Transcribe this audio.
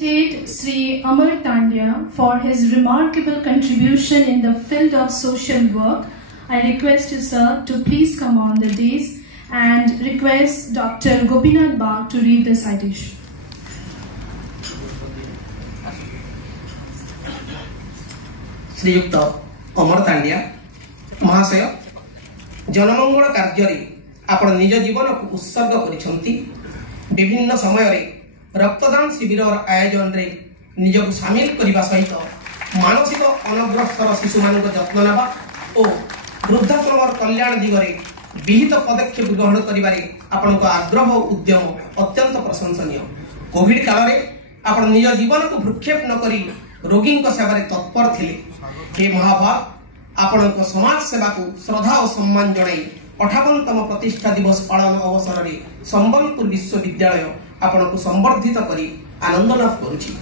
felicitate Sri Amar Tandya for his remarkable contribution in the field of social work. I request you, sir, to please come on the dais and request Dr. Gopinath Bagh to read the citation. श्रीयुक्त अमर तांडिया महाशय जनमंगल कार्य आपण निज जीवन को उत्सर्ग करिसंती। विभिन्न समय रक्तदान शिविर आयोजन रे निज को शामिल करने सहित मानसिक अनग्रस्तर शिशु मान जत्न नेबा और वृद्धाश्रम कल्याण दिगरे विहित पदक्षेप ग्रहण करिबारे आपनको आग्रह उद्यम अत्यंत प्रशंसनीय। कोविड काल रे आपण निज जीवन को भ्रूक्षेप न करी रोगी सेवा तत्पर थिले। हे महाभाग आपण समाज सेवा को श्रद्धा और सम्मान जणाई 58तम प्रतिष्ठा दिवस पालन अवसर में संबलपुर विश्वविद्यालय आपण को संवर्धित करी आनंद लाभ करुछि।